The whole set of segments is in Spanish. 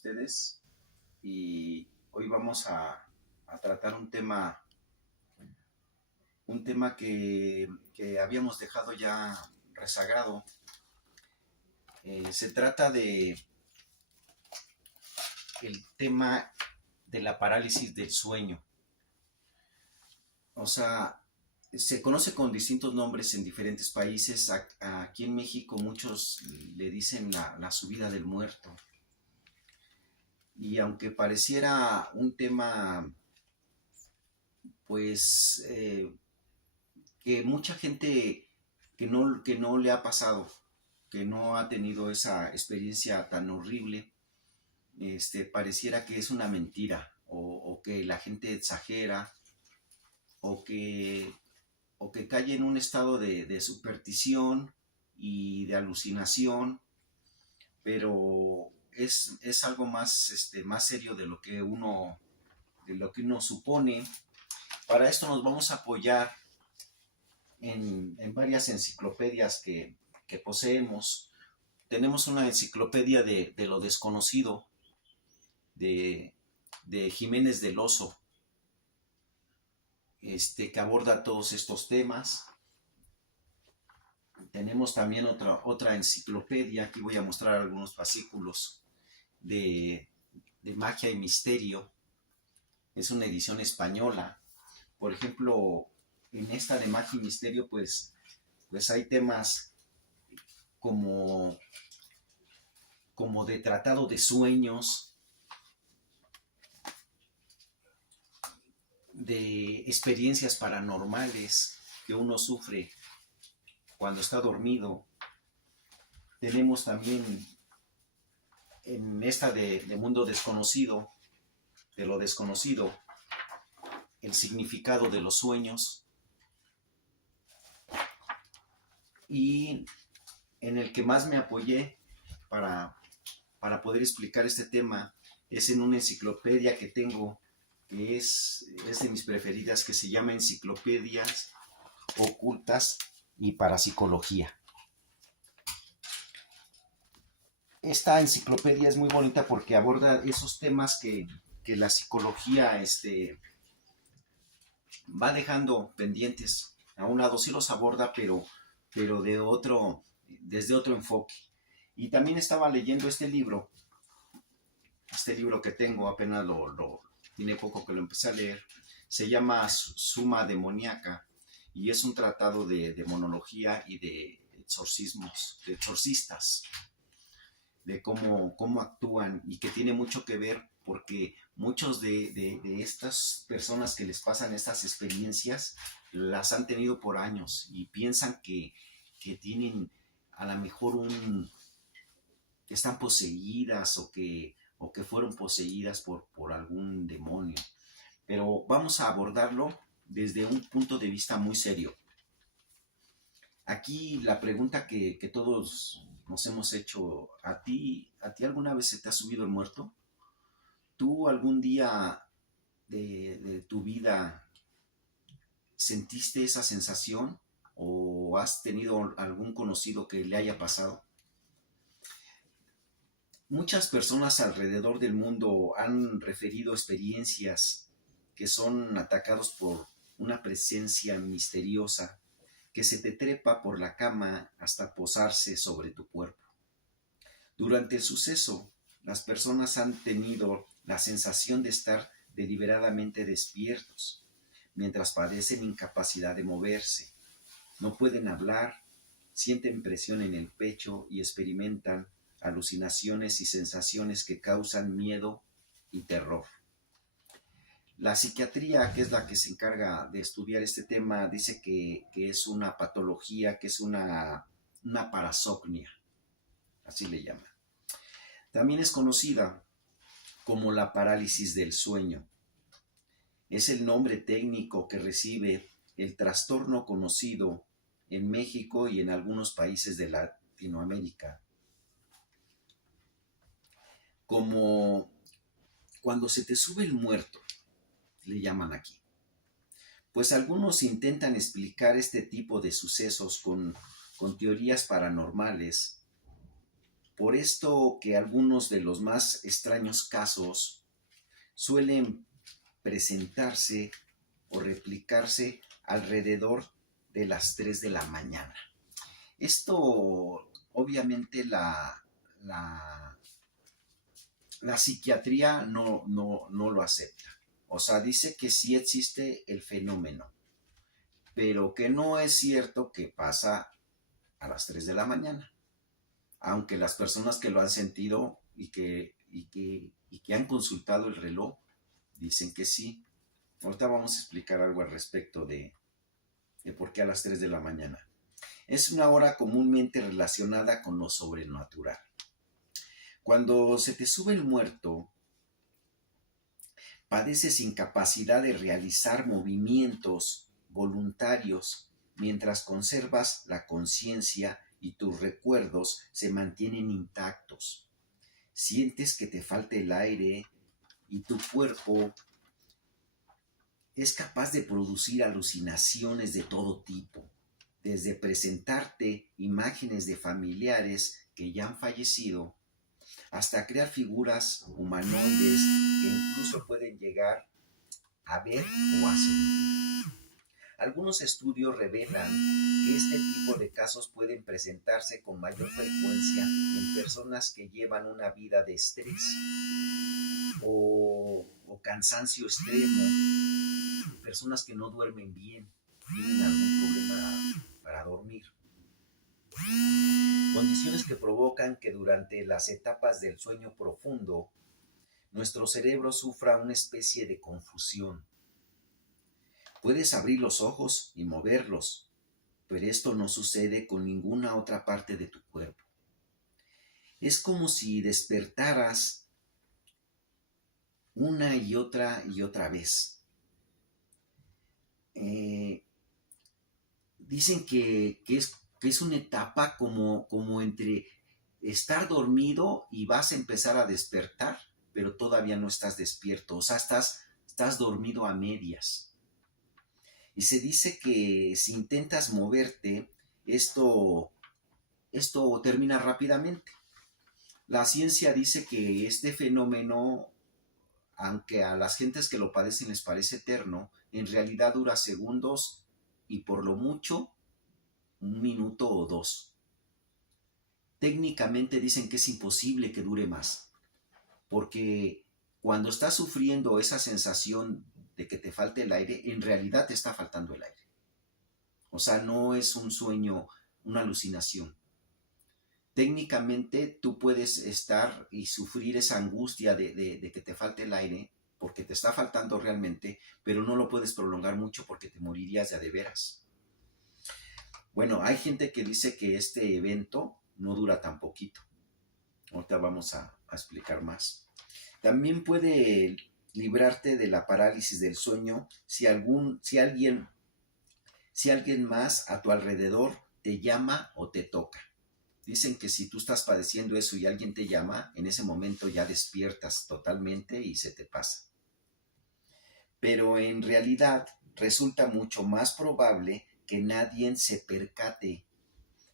ustedes y hoy vamos a tratar un tema que habíamos dejado ya rezagado. Se trata de el tema de la parálisis del sueño. O sea, se conoce con distintos nombres en diferentes países. Aquí en México muchos le dicen la subida del muerto. Y aunque pareciera un tema, pues, que mucha gente que no le ha pasado, que no ha tenido esa experiencia tan horrible, pareciera que es una mentira o que la gente exagera o que, o que cae en un estado de superstición y de alucinación, pero es algo más, más serio de lo que uno supone. Para esto nos vamos a apoyar en varias enciclopedias que poseemos. Tenemos una enciclopedia de lo desconocido de, de Jiménez del Oso, que aborda todos estos temas. Tenemos también otra enciclopedia, aquí voy a mostrar algunos fascículos de magia y misterio. Es una edición española. Por ejemplo, en esta de magia y misterio, pues hay temas como, como de tratado de sueños, de experiencias paranormales que uno sufre cuando está dormido. Tenemos también en esta de mundo desconocido, de lo desconocido, el significado de los sueños, y en el que más me apoyé para, para poder explicar este tema es en una enciclopedia que tengo, que es de mis preferidas, que se llama Enciclopedias Ocultas y Parapsicología. Esta enciclopedia es muy bonita porque aborda esos temas que la psicología va dejando pendientes. A un lado sí los aborda, pero desde otro enfoque. Y también estaba leyendo este libro que tengo, apenas tiene poco que lo empecé a leer. Se llama Suma Demoníaca y es un tratado de demonología y de exorcismos, de exorcistas, de cómo actúan, y que tiene mucho que ver porque muchos de estas personas que les pasan estas experiencias las han tenido por años y piensan que tienen a lo mejor que están poseídas o que fueron poseídas por algún demonio. Pero vamos a abordarlo desde un punto de vista muy serio. Aquí la pregunta que todos nos hemos hecho: ¿a ti alguna vez se te ha subido el muerto? ¿Tú algún día de tu vida sentiste esa sensación o has tenido algún conocido que le haya pasado? Muchas personas alrededor del mundo han referido experiencias que son atacados por una presencia misteriosa que se te trepa por la cama hasta posarse sobre tu cuerpo. Durante el suceso, las personas han tenido la sensación de estar deliberadamente despiertos, mientras padecen incapacidad de moverse. No pueden hablar, sienten presión en el pecho y experimentan alucinaciones y sensaciones que causan miedo y terror. La psiquiatría, que es la que se encarga de estudiar este tema, dice que es una patología, que es una parasomnia, así le llaman. También es conocida como la parálisis del sueño. Es el nombre técnico que recibe el trastorno conocido en México y en algunos países de Latinoamérica como cuando se te sube el muerto, le llaman aquí. Pues algunos intentan explicar este tipo de sucesos con teorías paranormales, Por esto que algunos de los más extraños casos suelen presentarse o replicarse alrededor de las 3 de la mañana. Esto obviamente la psiquiatría no lo acepta. O sea, dice que sí existe el fenómeno, pero que no es cierto que pasa a las 3 de la mañana. Aunque las personas que lo han sentido y que han consultado el reloj dicen que sí. Ahorita vamos a explicar algo al respecto de por qué a las 3 de la mañana. Es una hora comúnmente relacionada con lo sobrenatural. Cuando se te sube el muerto, padeces incapacidad de realizar movimientos voluntarios mientras conservas la conciencia y tus recuerdos se mantienen intactos. Sientes que te falta el aire y tu cuerpo es capaz de producir alucinaciones de todo tipo, desde presentarte imágenes de familiares que ya han fallecido hasta crear figuras humanoides que incluso pueden llegar a ver o a sentir. Algunos estudios revelan que este tipo de casos pueden presentarse con mayor frecuencia en personas que llevan una vida de estrés o cansancio extremo, personas que no duermen bien, tienen algún problema para dormir. Condiciones que provocan que durante las etapas del sueño profundo nuestro cerebro sufra una especie de confusión. Puedes abrir los ojos y moverlos, pero esto no sucede con ninguna otra parte de tu cuerpo. Es como si despertaras una y otra vez. Dicen que es una etapa como entre estar dormido y vas a empezar a despertar, pero todavía no estás despierto, o sea, estás dormido a medias. Y se dice que si intentas moverte, esto termina rápidamente. La ciencia dice que este fenómeno, aunque a las gentes que lo padecen les parece eterno, en realidad dura segundos y por lo mucho 1 minuto o 2. Técnicamente dicen que es imposible que dure más, porque cuando estás sufriendo esa sensación de que te falta el aire, en realidad te está faltando el aire. O sea, no es un sueño, una alucinación. Técnicamente tú puedes estar y sufrir esa angustia de que te falte el aire, porque te está faltando realmente, pero no lo puedes prolongar mucho porque te morirías de veras. Bueno, hay gente que dice que este evento no dura tan poquito. Ahorita vamos a explicar más. También puede librarte de la parálisis del sueño si alguien más a tu alrededor te llama o te toca. Dicen que si tú estás padeciendo eso y alguien te llama, en ese momento ya despiertas totalmente y se te pasa. Pero en realidad resulta mucho más probable que nadie se percate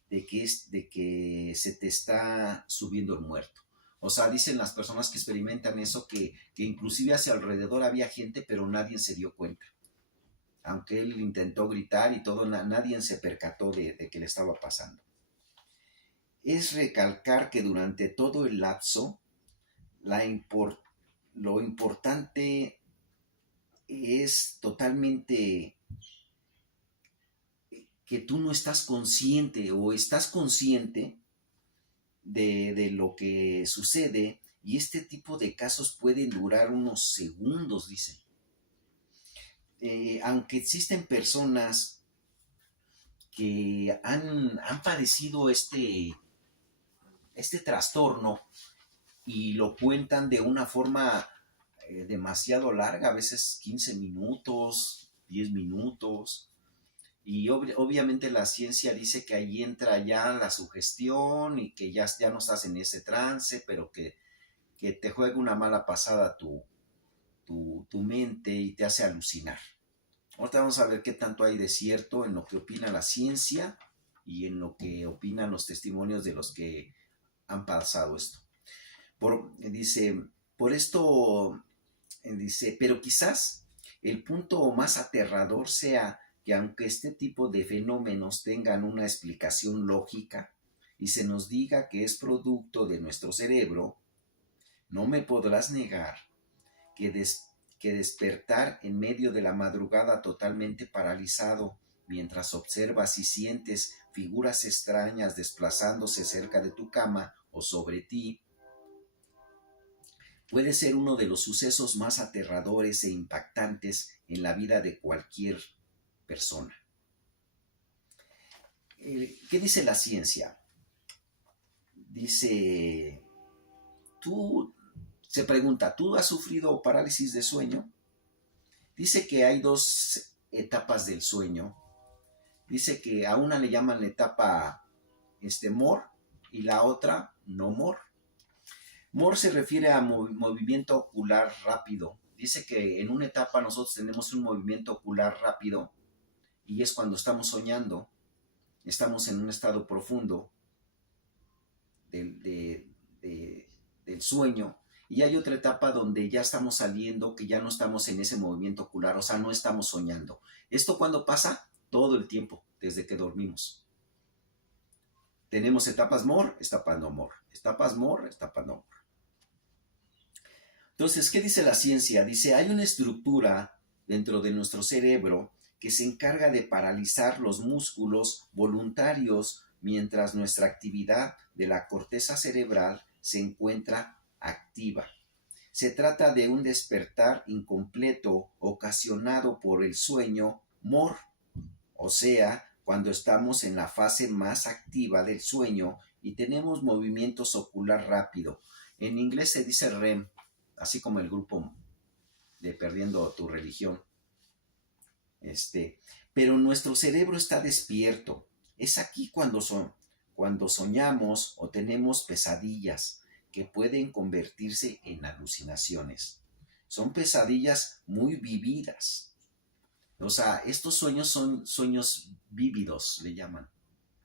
de que se te está subiendo el muerto. O sea, dicen las personas que experimentan eso que inclusive hacia alrededor había gente, pero nadie se dio cuenta. Aunque él intentó gritar y todo, nadie se percató de que le estaba pasando. Es recalcar que durante todo el lapso, lo importante es totalmente que tú no estás consciente o estás consciente de lo que sucede, y este tipo de casos pueden durar unos segundos, dicen. Aunque existen personas que han padecido este trastorno y lo cuentan de una forma demasiado larga, a veces 15 minutos, 10 minutos, y obviamente la ciencia dice que ahí entra ya la sugestión y que ya no estás en ese trance, pero que te juega una mala pasada tu mente y te hace alucinar. Ahorita vamos a ver qué tanto hay de cierto en lo que opina la ciencia y en lo que opinan los testimonios de los que han pasado esto. Dice, por esto, dice, pero quizás el punto más aterrador sea que aunque este tipo de fenómenos tengan una explicación lógica y se nos diga que es producto de nuestro cerebro, no me podrás negar que, que despertar en medio de la madrugada totalmente paralizado mientras observas y sientes figuras extrañas desplazándose cerca de tu cama o sobre ti, puede ser uno de los sucesos más aterradores e impactantes en la vida de cualquier persona. ¿Qué dice la ciencia? Dice, se pregunta, ¿tú has sufrido parálisis de sueño? Dice que hay dos etapas del sueño. Dice que a una le llaman la etapa MOR y la otra no MOR. MOR se refiere a movimiento ocular rápido. Dice que en una etapa nosotros tenemos un movimiento ocular rápido y es cuando estamos soñando, estamos en un estado profundo del sueño, y hay otra etapa donde ya estamos saliendo, que ya no estamos en ese movimiento ocular, o sea, no estamos soñando. ¿Esto cuando pasa? Todo el tiempo, desde que dormimos. Tenemos etapas MOR, etapas no MOR, etapas MOR, etapas no MOR. Entonces, ¿qué dice la ciencia? Dice, hay una estructura dentro de nuestro cerebro que se encarga de paralizar los músculos voluntarios mientras nuestra actividad de la corteza cerebral se encuentra activa. Se trata de un despertar incompleto ocasionado por el sueño MOR, o sea, cuando estamos en la fase más activa del sueño y tenemos movimientos ocular rápido. En inglés se dice REM, así como el grupo de Perdiendo tu Religión. Pero nuestro cerebro está despierto. Es aquí cuando soñamos o tenemos pesadillas que pueden convertirse en alucinaciones. Son pesadillas muy vividas. O sea, estos sueños son sueños vívidos, le llaman.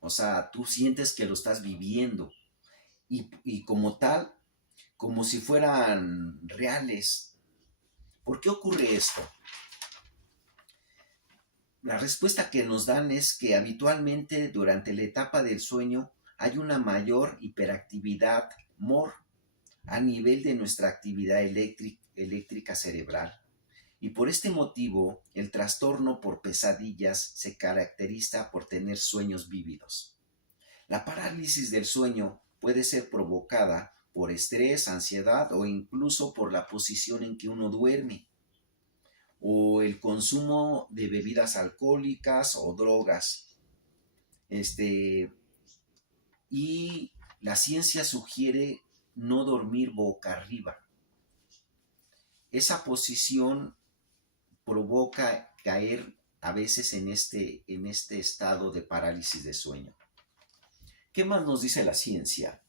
O sea, tú sientes que lo estás viviendo. Y como tal, como si fueran reales. ¿Por qué ocurre esto? La respuesta que nos dan es que habitualmente durante la etapa del sueño hay una mayor hiperactividad MOR a nivel de nuestra actividad eléctrica cerebral. Y por este motivo, el trastorno por pesadillas se caracteriza por tener sueños vívidos. La parálisis del sueño puede ser provocada por estrés, ansiedad o incluso por la posición en que uno duerme, o el consumo de bebidas alcohólicas o drogas. Y la ciencia sugiere no dormir boca arriba. Esa posición provoca caer a veces en este estado de parálisis de sueño. ¿Qué más nos dice la ciencia?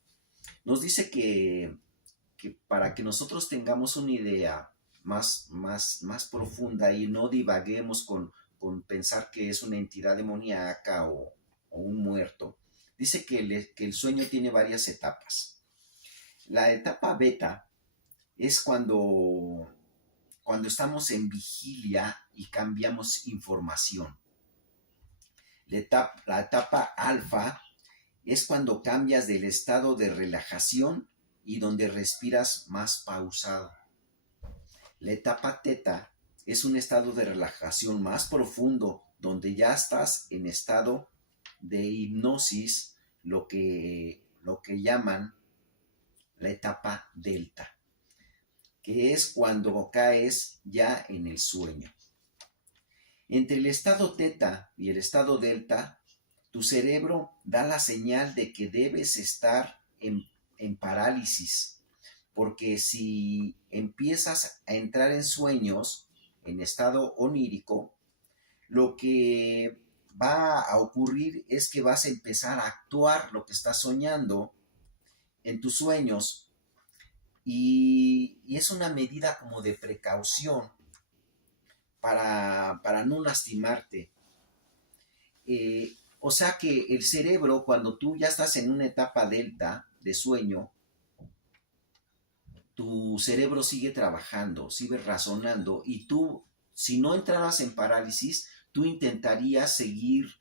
Nos dice que para que nosotros tengamos una idea más profunda y no divaguemos con pensar que es una entidad demoníaca o un muerto, dice que el sueño tiene varias etapas. La etapa beta es cuando estamos en vigilia y cambiamos información. La etapa alfa es cuando cambias del estado de relajación y donde respiras más pausado. La etapa teta es un estado de relajación más profundo, donde ya estás en estado de hipnosis, lo que llaman la etapa delta, que es cuando caes ya en el sueño. Entre el estado teta y el estado delta, tu cerebro da la señal de que debes estar en parálisis, porque si empiezas a entrar en sueños, en estado onírico, lo que va a ocurrir es que vas a empezar a actuar lo que estás soñando en tus sueños, y es una medida como de precaución para no lastimarte. O sea que el cerebro, cuando tú ya estás en una etapa delta, de sueño, tu cerebro sigue trabajando, sigue razonando y tú, si no entraras en parálisis, tú intentarías seguir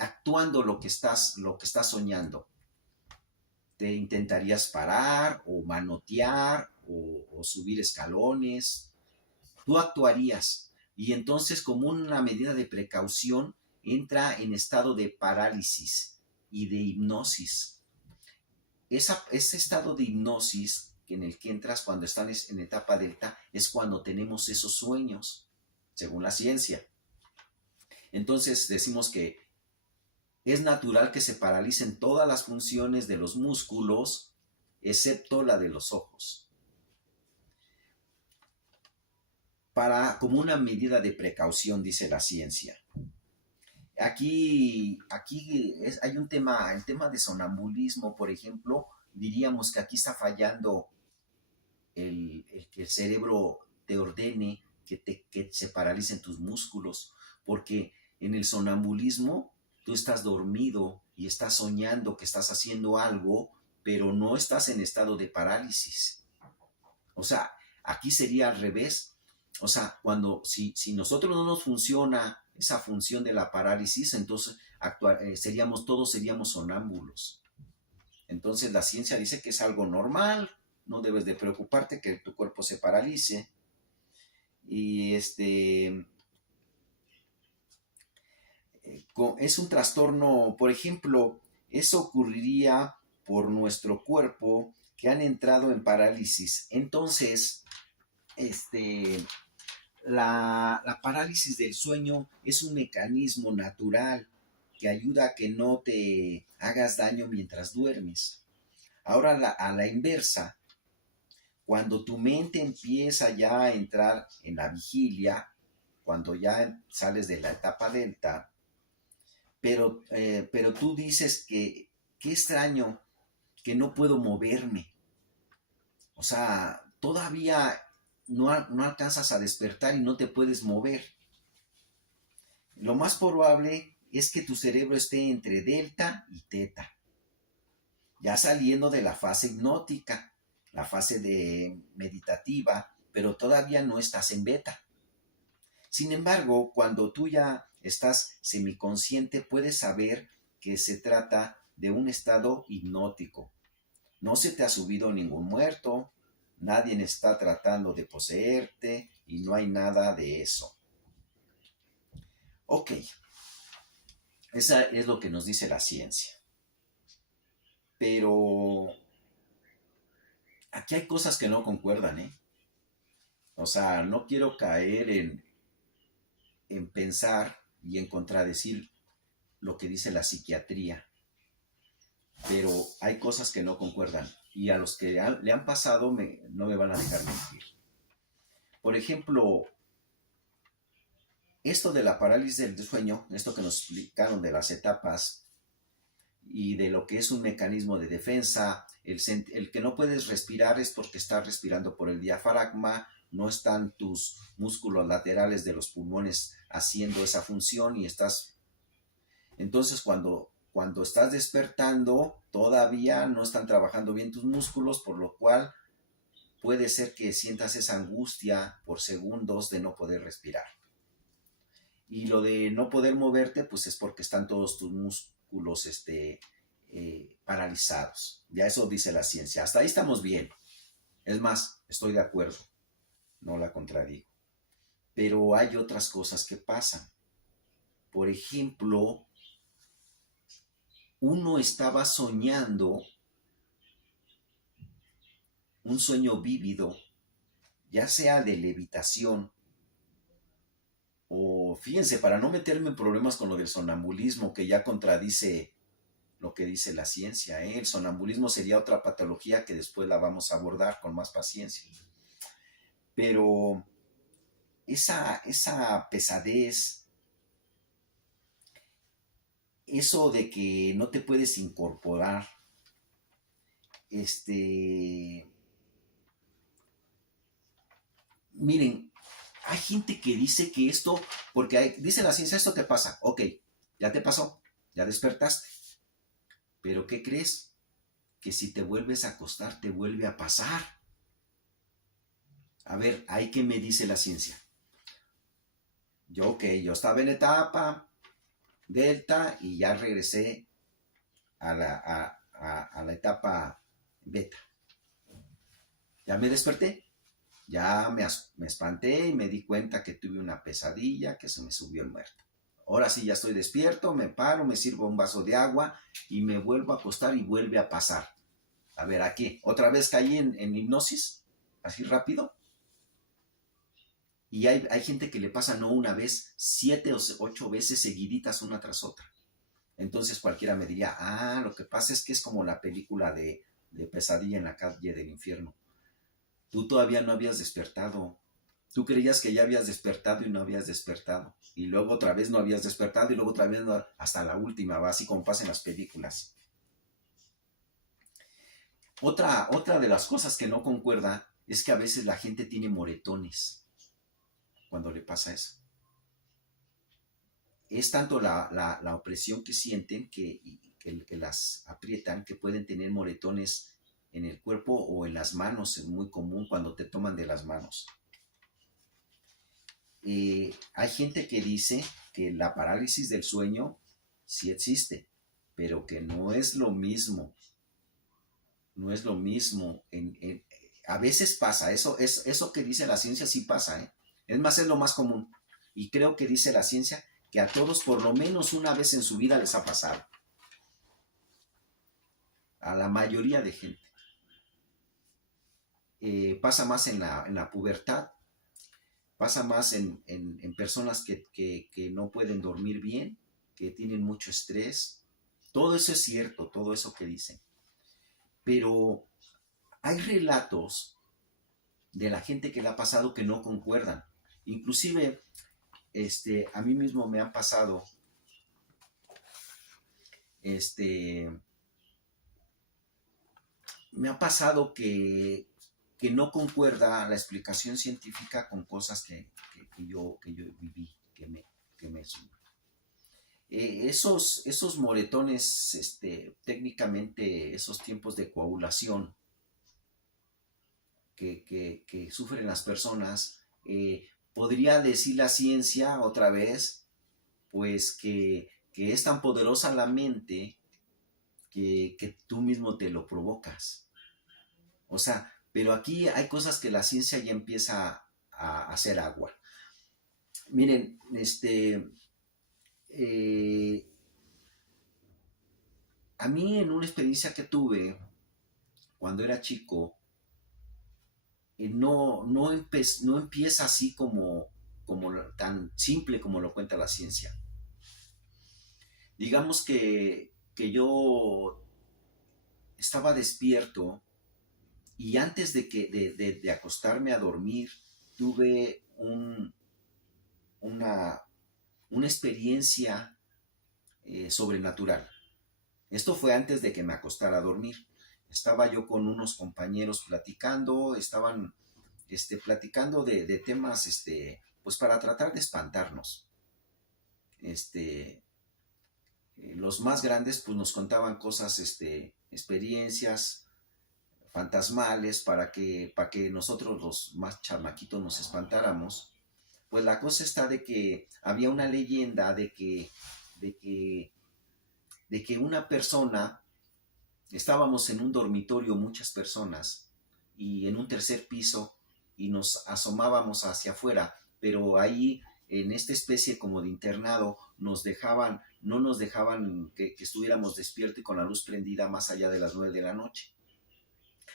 actuando lo que estás soñando. Te intentarías parar o manotear o subir escalones. Tú actuarías y entonces como una medida de precaución entra en estado de parálisis y de hipnosis. Ese estado de hipnosis en el que entras cuando estás en etapa delta es cuando tenemos esos sueños, según la ciencia. Entonces decimos que es natural que se paralicen todas las funciones de los músculos, excepto la de los ojos, como una medida de precaución, dice la ciencia. Aquí hay un tema, el tema de sonambulismo, por ejemplo, diríamos que aquí está fallando el que el cerebro te ordene que se paralicen tus músculos, porque en el sonambulismo tú estás dormido y estás soñando que estás haciendo algo, pero no estás en estado de parálisis. O sea, aquí sería al revés. O sea, si nosotros no nos funciona esa función de la parálisis, entonces todos seríamos sonámbulos. Entonces la ciencia dice que es algo normal, no debes de preocuparte que tu cuerpo se paralice. Y es un trastorno, por ejemplo, eso ocurriría por nuestro cuerpo que han entrado en parálisis. Entonces, la parálisis del sueño es un mecanismo natural que ayuda a que no te hagas daño mientras duermes. Ahora, a la inversa, cuando tu mente empieza ya a entrar en la vigilia, cuando ya sales de la etapa delta, pero tú dices que qué extraño que no puedo moverme. O sea, todavía no alcanzas a despertar y no te puedes mover. Lo más probable es que tu cerebro esté entre delta y teta, ya saliendo de la fase hipnótica, la fase meditativa, pero todavía no estás en beta. Sin embargo, cuando tú ya estás semiconsciente, puedes saber que se trata de un estado hipnótico. No se te ha subido ningún muerto, nadie está tratando de poseerte y no hay nada de eso. Ok, esa es lo que nos dice la ciencia. Pero aquí hay cosas que no concuerdan, ¿eh? O sea, no quiero caer en pensar y en contradecir lo que dice la psiquiatría, pero hay cosas que no concuerdan y a los que le han pasado no me van a dejar mentir. Por ejemplo, esto de la parálisis del sueño, esto que nos explicaron de las etapas y de lo que es un mecanismo de defensa, el que no puedes respirar es porque estás respirando por el diafragma, no están tus músculos laterales de los pulmones haciendo esa función y entonces cuando estás despertando todavía no están trabajando bien tus músculos, por lo cual puede ser que sientas esa angustia por segundos de no poder respirar. Y lo de no poder moverte, pues es porque están todos tus músculos paralizados. Ya eso dice la ciencia. Hasta ahí estamos bien. Es más, estoy de acuerdo. No la contradigo. Pero hay otras cosas que pasan. Por ejemplo, uno estaba soñando un sueño vívido, ya sea de levitación, o fíjense, para no meterme en problemas con lo del sonambulismo, que ya contradice lo que dice la ciencia, ¿eh? El sonambulismo sería otra patología que después la vamos a abordar con más paciencia. Pero esa pesadez, eso de que no te puedes incorporar, miren, hay gente que dice que esto, porque dice la ciencia, esto te pasa, ok, ya te pasó, ya despertaste, pero ¿qué crees? que si te vuelves a acostar te vuelve a pasar. A ver, ¿ahí qué me dice la ciencia? Yo estaba en etapa delta y ya regresé a la etapa beta. Ya me desperté, ya me espanté y me di cuenta que tuve una pesadilla, que se me subió el muerto. Ahora sí ya estoy despierto, me paro, me sirvo un vaso de agua y me vuelvo a acostar y vuelve a pasar. A ver, aquí, otra vez caí en hipnosis, así rápido. Y hay gente que le pasa no una vez, 7 o 8 veces seguiditas una tras otra. Entonces cualquiera me diría, lo que pasa es que es como la película de Pesadilla en la calle del infierno. Tú todavía no habías despertado. Tú creías que ya habías despertado y no habías despertado. Y luego otra vez no habías despertado y luego otra vez no, hasta la última, va así como pasa en las películas. Otra de las cosas que no concuerda es que a veces la gente tiene moretones cuando le pasa eso. Es tanto la opresión que sienten que las aprietan, que pueden tener moretones en el cuerpo o en las manos. Es muy común cuando te toman de las manos. Hay gente que dice que la parálisis del sueño sí existe, pero que no es lo mismo. No es lo mismo. A veces pasa, eso que dice la ciencia sí pasa, ¿eh? Es más, es lo más común. Y creo que dice la ciencia que a todos por lo menos una vez en su vida les ha pasado. A la mayoría de gente. Pasa más en la pubertad, pasa más en personas que no pueden dormir bien, que tienen mucho estrés. Todo eso es cierto, todo eso que dicen. Pero hay relatos de la gente que le ha pasado que no concuerdan. Inclusive, a mí mismo me han pasado, me ha pasado que no concuerda la explicación científica con cosas que yo viví, que me esos moretones, técnicamente esos tiempos de coagulación que sufren las personas, podría decir la ciencia otra vez, pues que es tan poderosa la mente que tú mismo te lo provocas. O sea, pero aquí hay cosas que la ciencia ya empieza a hacer agua. Miren, a mí en una experiencia que tuve cuando era chico, no empieza así como tan simple como lo cuenta la ciencia. Digamos que yo estaba despierto y antes de acostarme a dormir tuve una experiencia sobrenatural. Esto fue antes de que me acostara a dormir. Estaba yo con unos compañeros platicando, estaban platicando de temas, pues para tratar de espantarnos. Los más grandes pues nos contaban cosas, experiencias fantasmales para que nosotros los más chamaquitos nos espantáramos. Pues la cosa está de que había una leyenda de que una persona, estábamos en un dormitorio muchas personas y en un tercer piso y nos asomábamos hacia afuera, pero ahí en esta especie como de internado no nos dejaban que estuviéramos despiertos y con la luz prendida más allá de las 9 de la noche.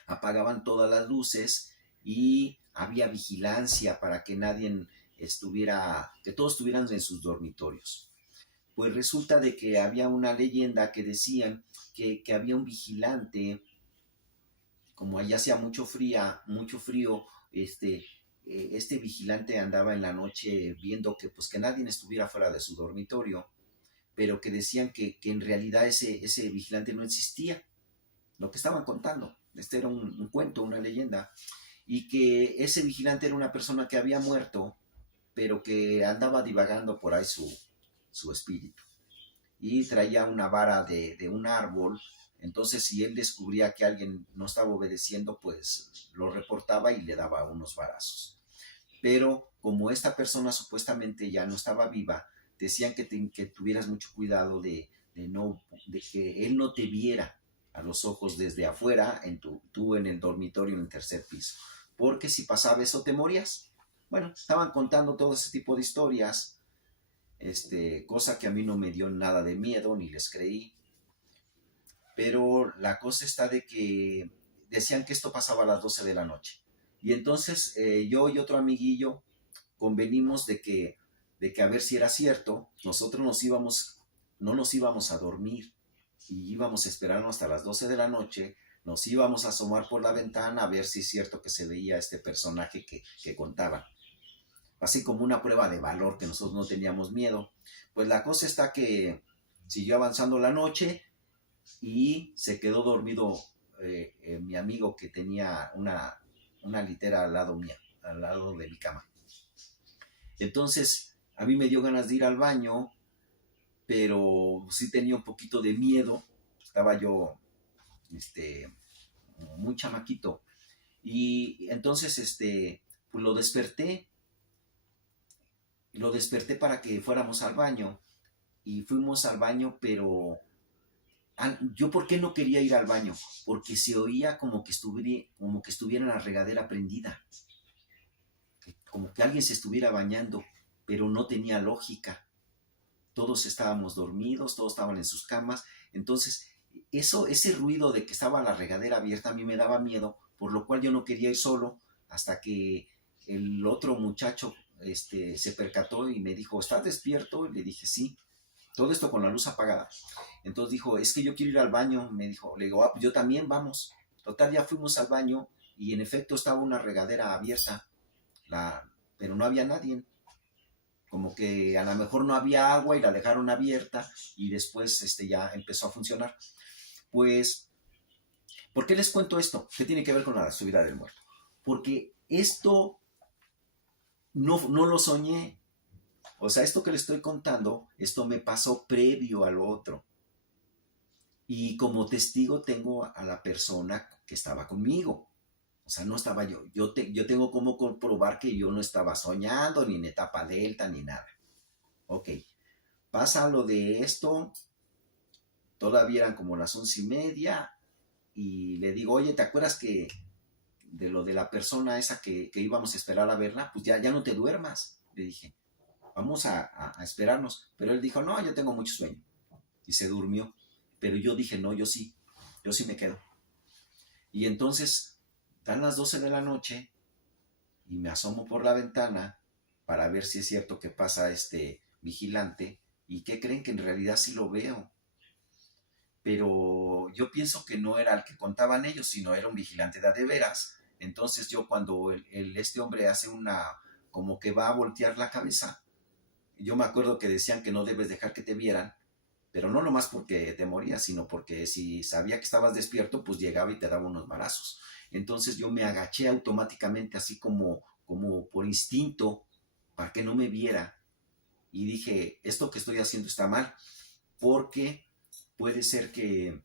Apagaban todas las luces y había vigilancia para que nadie que todos estuvieran en sus dormitorios. Pues resulta de que había una leyenda que decían que había un vigilante, como allá hacía mucho frío, este vigilante andaba en la noche viendo que nadie estuviera fuera de su dormitorio, pero que decían que en realidad ese vigilante no existía, lo que estaban contando. Era un cuento, una leyenda, y que ese vigilante era una persona que había muerto, pero que andaba divagando por ahí su espíritu. Y traía una vara de un árbol, Entonces, si él descubría que alguien no estaba obedeciendo, pues lo reportaba y le daba unos varazos. Pero como esta persona supuestamente ya no estaba viva, decían que tuvieras mucho cuidado de que él no te viera a los ojos desde afuera, tú en el dormitorio en el tercer piso. Porque si pasaba eso te morías. Bueno, estaban contando todo ese tipo de historias, cosa que a mí no me dio nada de miedo, ni les creí. Pero la cosa está de que decían que esto pasaba a las 12 de la noche. Y entonces yo y otro amiguillo convenimos de que a ver si era cierto, nosotros no nos íbamos a dormir y íbamos a esperarnos hasta las 12 de la noche, nos íbamos a asomar por la ventana a ver si es cierto que se veía este personaje que contaban. Así como una prueba de valor, que nosotros no teníamos miedo. Pues la cosa está que siguió avanzando la noche y se quedó dormido mi amigo, que tenía una litera al lado mía, al lado de mi cama. Entonces, a mí me dio ganas de ir al baño, pero sí tenía un poquito de miedo. Estaba yo, muy chamaquito. Y entonces, pues lo desperté para que fuéramos al baño. Y fuimos al baño, pero yo, ¿por qué no quería ir al baño? Porque se oía como que estuviera la regadera prendida, como que alguien se estuviera bañando, pero no tenía lógica. Todos estábamos dormidos, todos estaban en sus camas. Entonces, ese ruido de que estaba la regadera abierta a mí me daba miedo, por lo cual yo no quería ir solo, hasta que el otro muchacho se percató y me dijo, ¿estás despierto? Y le dije, sí. Todo esto con la luz apagada. Entonces dijo, es que yo quiero ir al baño. Me dijo, le digo, pues yo también, vamos. Total, ya fuimos al baño y en efecto estaba una regadera abierta, pero no había nadie. Como que a lo mejor no había agua y la dejaron abierta y después ya empezó a funcionar. Pues, ¿por qué les cuento esto? ¿Qué tiene que ver con la subida del muerto? Porque esto no lo soñé. O sea, esto que les estoy contando, esto me pasó previo a lo otro. Y como testigo tengo a la persona que estaba conmigo. O sea, no estaba yo. Yo tengo como comprobar que yo no estaba soñando, ni en etapa delta, ni nada. Ok, pasa lo de esto, todavía eran como las 11:30, y le digo, oye, ¿te acuerdas que de lo de la persona esa que íbamos a esperar a verla? Pues ya no te duermas, le dije, vamos a esperarnos. Pero él dijo, no, yo tengo mucho sueño. Y se durmió. Pero yo dije, no, yo sí me quedo. Y entonces dan las 12 de la noche y me asomo por la ventana para ver si es cierto que pasa este vigilante. ¿Y qué creen? Que en realidad sí lo veo. Pero yo pienso que no era el que contaban ellos, sino era un vigilante de a de veras. Entonces yo, cuando este hombre hace como que va a voltear la cabeza, yo me acuerdo que decían que no debes dejar que te vieran, pero no nomás porque te morías, sino porque si sabía que estabas despierto, pues llegaba y te daba unos balazos. Entonces yo me agaché automáticamente, así como por instinto, para que no me viera. Y dije, esto que estoy haciendo está mal, porque puede ser que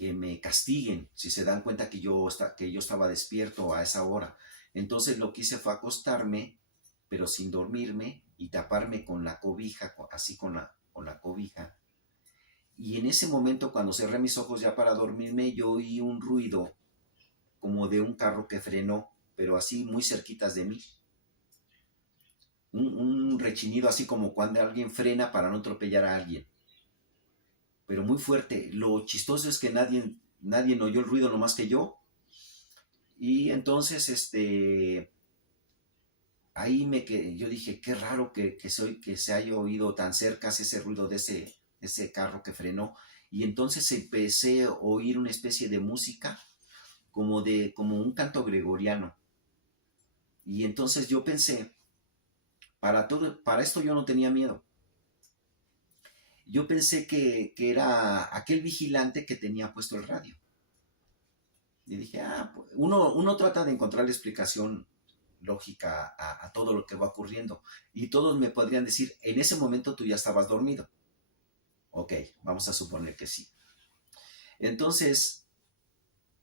me castiguen si se dan cuenta que yo estaba despierto a esa hora. Entonces lo que hice fue acostarme, pero sin dormirme, y taparme con la cobija, así con la cobija. Y en ese momento, cuando cerré mis ojos ya para dormirme, yo oí un ruido como de un carro que frenó, pero así muy cerquitas de mí. Un rechinido así como cuando alguien frena para no atropellar a alguien, pero muy fuerte. Lo chistoso es que nadie oyó el ruido nomás que yo. Y entonces ahí yo dije, qué raro que se haya oído tan cerca ese ruido de ese carro que frenó. Y entonces empecé a oír una especie de música, como un canto gregoriano. Y entonces yo pensé, para esto yo no tenía miedo. Yo pensé que era aquel vigilante que tenía puesto el radio. Y dije, pues, uno trata de encontrar la explicación lógica a todo lo que va ocurriendo. Y todos me podrían decir, en ese momento tú ya estabas dormido. Ok, vamos a suponer que sí. Entonces,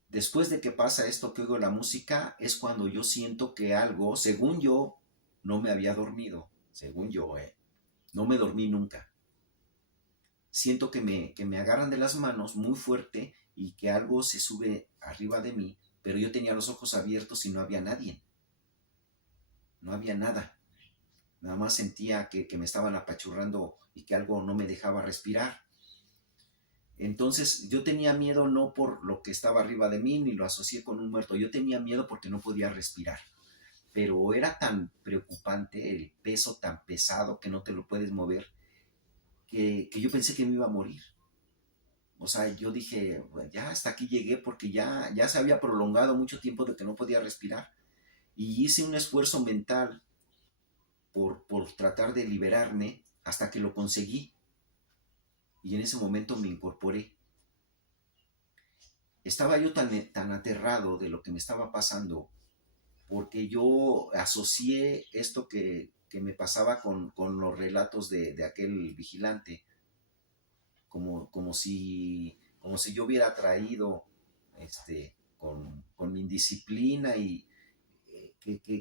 después de que pasa esto, que oigo la música, es cuando yo siento que algo, según yo, no me había dormido, según yo, no me dormí nunca. Siento que me agarran de las manos muy fuerte y que algo se sube arriba de mí, pero yo tenía los ojos abiertos y no había nadie, no había nada. Nada más sentía que me estaban apachurrando y que algo no me dejaba respirar. Entonces yo tenía miedo no por lo que estaba arriba de mí, ni lo asocié con un muerto, yo tenía miedo porque no podía respirar. Pero era tan preocupante, el peso tan pesado que no te lo puedes mover, que yo pensé que me iba a morir. O sea, yo dije, "Bueno, ya hasta aquí llegué porque ya se había prolongado mucho tiempo de que no podía respirar. Y hice un esfuerzo mental por tratar de liberarme hasta que lo conseguí. Y en ese momento me incorporé. Estaba yo tan aterrado de lo que me estaba pasando porque yo asocié esto que me pasaba con los relatos de aquel vigilante, como si yo hubiera traído con mi indisciplina y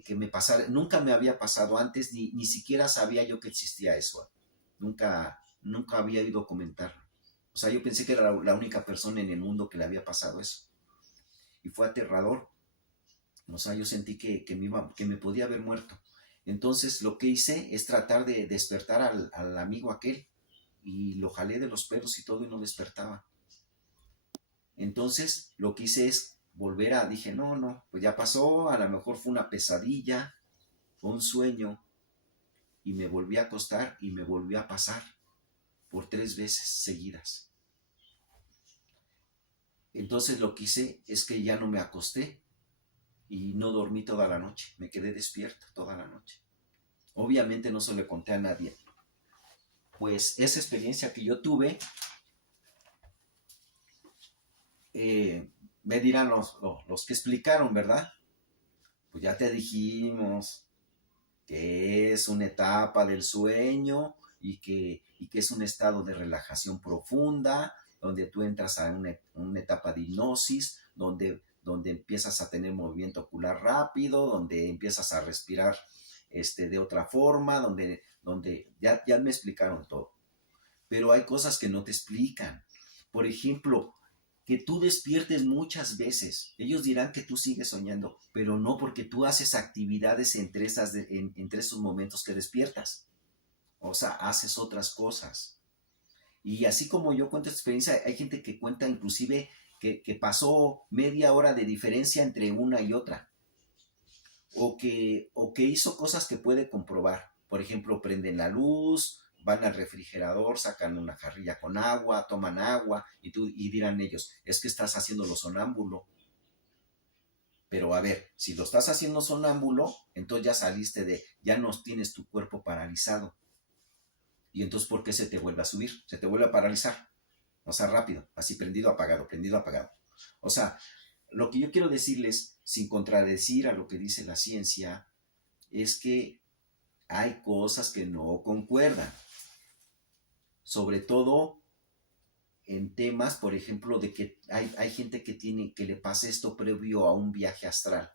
que me pasara. Nunca me había pasado antes, ni siquiera sabía yo que existía eso. Nunca había ido a comentarlo. O sea, yo pensé que era la única persona en el mundo que le había pasado eso. Y fue aterrador. O sea, yo sentí que me podía haber muerto. Entonces lo que hice es tratar de despertar al amigo aquel. Y lo jalé de los pelos y todo y no despertaba. Entonces lo que hice es dije, no, pues ya pasó, a lo mejor fue una pesadilla, fue un sueño. Y me volví a acostar y me volvió a pasar por 3 veces seguidas. Entonces lo que hice es que ya no me acosté y no dormí toda la noche, me quedé despierta toda la noche. Obviamente no se lo conté a nadie. Pues esa experiencia que yo tuve, me dirán los que explicaron, ¿verdad? Pues ya te dijimos que es una etapa del sueño y que es un estado de relajación profunda, donde tú entras a una etapa de hipnosis, donde empiezas a tener movimiento ocular rápido, donde empiezas a respirar de otra forma, donde ya me explicaron todo. Pero hay cosas que no te explican. Por ejemplo, que tú despiertes muchas veces. Ellos dirán que tú sigues soñando, pero no, porque tú haces actividades entre esos momentos que despiertas. O sea, haces otras cosas. Y así como yo cuento esta experiencia, hay gente que cuenta inclusive que pasó media hora de diferencia entre una y otra. O que hizo cosas que puede comprobar. Por ejemplo, prenden la luz, van al refrigerador, sacan una jarrilla con agua, toman agua y dirán ellos, es que estás haciéndolo sonámbulo. Pero a ver, si lo estás haciendo sonámbulo, entonces ya no tienes tu cuerpo paralizado. Y entonces, ¿por qué se te vuelve a subir? Se te vuelve a paralizar. O sea, rápido, así prendido, apagado, prendido, apagado. O sea, lo que yo quiero decirles, sin contradecir a lo que dice la ciencia, es que hay cosas que no concuerdan. Sobre todo en temas, por ejemplo, de que hay gente que le pasa esto previo a un viaje astral,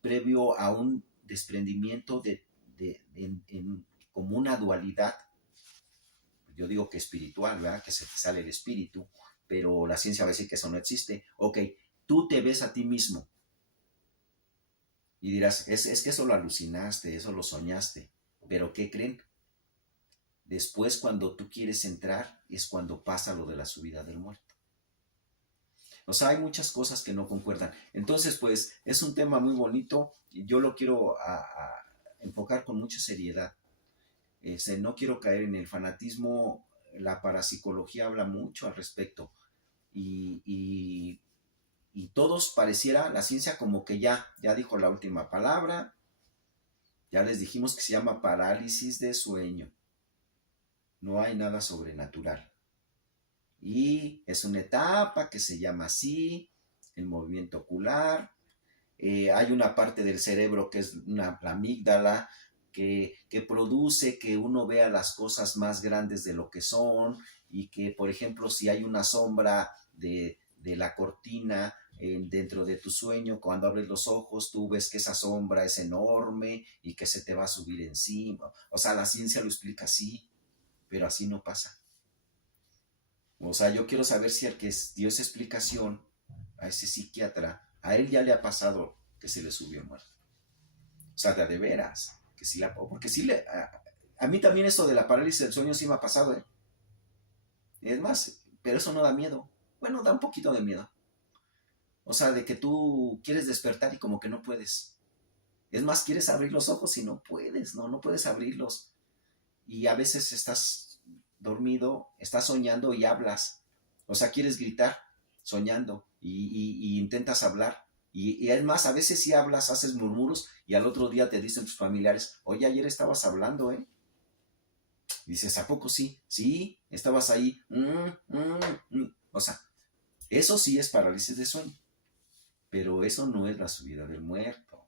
previo a un desprendimiento como una dualidad. Yo digo que espiritual, ¿verdad? Que se te sale el espíritu, pero la ciencia va a decir que eso no existe. Ok, tú te ves a ti mismo y dirás, es que eso lo alucinaste, eso lo soñaste, pero ¿qué creen? Después, cuando tú quieres entrar, es cuando pasa lo de la subida del muerto. O sea, hay muchas cosas que no concuerdan. Entonces, pues, es un tema muy bonito y yo lo quiero enfocar con mucha seriedad. No quiero caer en el fanatismo. La parapsicología habla mucho al respecto. Y todos pareciera, la ciencia como que ya dijo la última palabra. Ya les dijimos que se llama parálisis de sueño. No hay nada sobrenatural. Y es una etapa que se llama así, el movimiento ocular. Hay una parte del cerebro que es la amígdala, que produce que uno vea las cosas más grandes de lo que son y que, por ejemplo, si hay una sombra de la cortina dentro de tu sueño. Cuando abres los ojos, tú ves que esa sombra es enorme y que se te va a subir encima. O sea, la ciencia lo explica así, pero así no pasa. O sea, yo quiero saber si el que dio esa explicación a ese psiquiatra, a él ya le ha pasado que se le subió muerto. O sea, de veras, que sí porque sí a mí también esto de la parálisis del sueño sí me ha pasado, ¿eh? Es más, pero eso no da miedo. Bueno, da un poquito de miedo. O sea, de que tú quieres despertar y como que no puedes. Es más, quieres abrir los ojos y no puedes, no puedes abrirlos. Y a veces estás dormido, estás soñando y hablas. O sea, quieres gritar soñando y intentas hablar. Y es más, a veces sí hablas, haces murmuros y al otro día te dicen tus familiares, oye, ayer estabas hablando, ¿eh? Y dices, ¿a poco sí? Sí, estabas ahí. O sea, eso sí es parálisis de sueño. Pero eso no es la subida del muerto.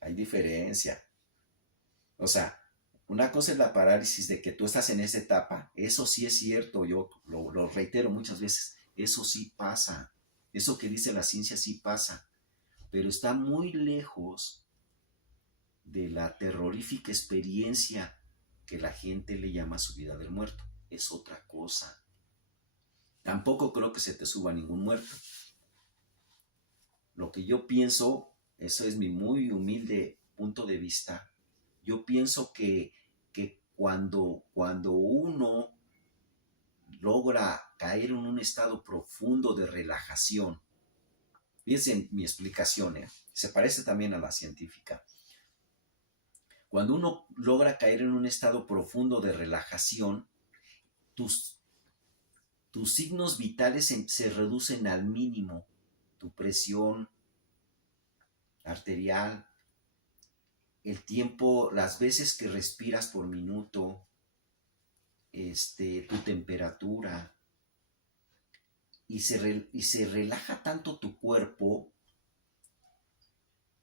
Hay diferencia. O sea, una cosa es la parálisis de que tú estás en esa etapa. Eso sí es cierto, yo lo reitero muchas veces. Eso sí pasa. Eso que dice la ciencia sí pasa. Pero está muy lejos de la terrorífica experiencia que la gente le llama subida del muerto. Es otra cosa. Tampoco creo que se te suba ningún muerto. Lo que yo pienso, eso es mi muy humilde punto de vista, yo pienso que cuando uno logra caer en un estado profundo de relajación, fíjense mi explicación, se parece también a la científica. Cuando uno logra caer en un estado profundo de relajación, tus, tus signos vitales se reducen al mínimo. Tu presión arterial, el tiempo, las veces que respiras por minuto, tu temperatura, y se relaja tanto tu cuerpo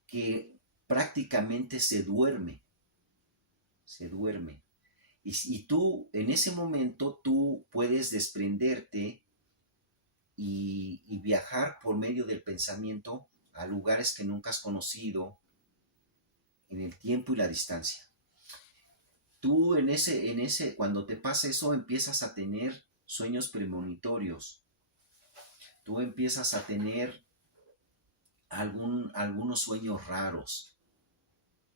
que prácticamente se duerme. Y tú, en ese momento, tú puedes desprenderte y viajar por medio del pensamiento a lugares que nunca has conocido, en el tiempo y la distancia. Tú cuando te pasa eso, empiezas a tener sueños premonitorios. Tú empiezas a tener algunos sueños raros,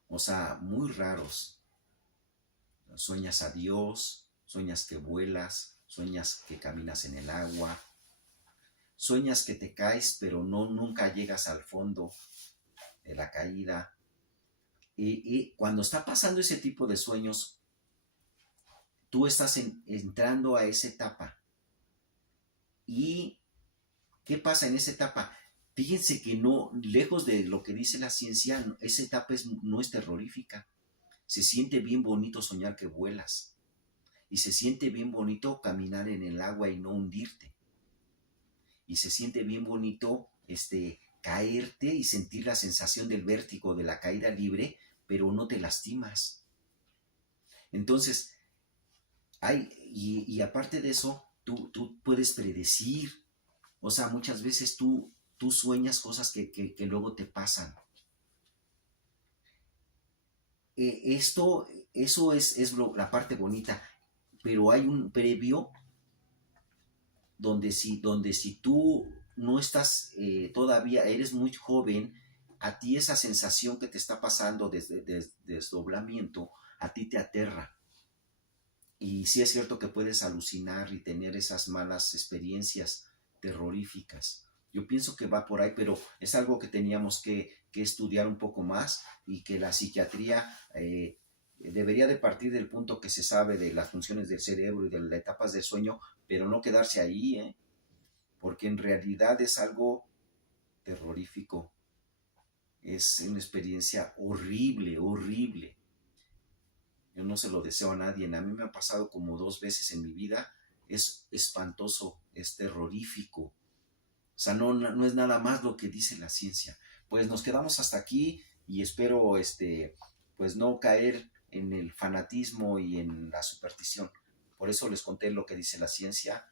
o sea, muy raros. Sueñas a Dios, sueñas que vuelas, sueñas que caminas en el agua, sueñas que te caes, pero nunca llegas al fondo de la caída. Y cuando está pasando ese tipo de sueños, tú estás entrando a esa etapa. ¿Y qué pasa en esa etapa? Fíjense que no, lejos de lo que dice la ciencia, esa etapa no es terrorífica. Se siente bien bonito soñar que vuelas. Y se siente bien bonito caminar en el agua y no hundirte. Y se siente bien bonito caerte y sentir la sensación del vértigo de la caída libre, pero no te lastimas. Entonces, y aparte de eso, tú puedes predecir. O sea, muchas veces tú sueñas cosas que luego te pasan. Eso es la parte bonita, pero hay un previo donde si tú no estás todavía, eres muy joven, a ti esa sensación que te está pasando desde desdoblamiento, a ti te aterra. Y sí es cierto que puedes alucinar y tener esas malas experiencias terroríficas. Yo pienso que va por ahí, pero es algo que teníamos que estudiar un poco más y que la psiquiatría debería de partir del punto que se sabe de las funciones del cerebro y de las etapas del sueño, pero no quedarse ahí, porque en realidad es algo terrorífico. Es una experiencia horrible, horrible. Yo no se lo deseo a nadie. A mí me ha pasado como 2 veces en mi vida. Es espantoso, es terrorífico. O sea, no es nada más lo que dice la ciencia. Pues nos quedamos hasta aquí y espero pues no caer en el fanatismo y en la superstición. Por eso les conté lo que dice la ciencia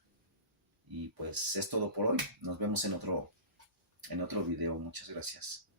Y pues es todo por hoy. Nos vemos en otro video. Muchas gracias.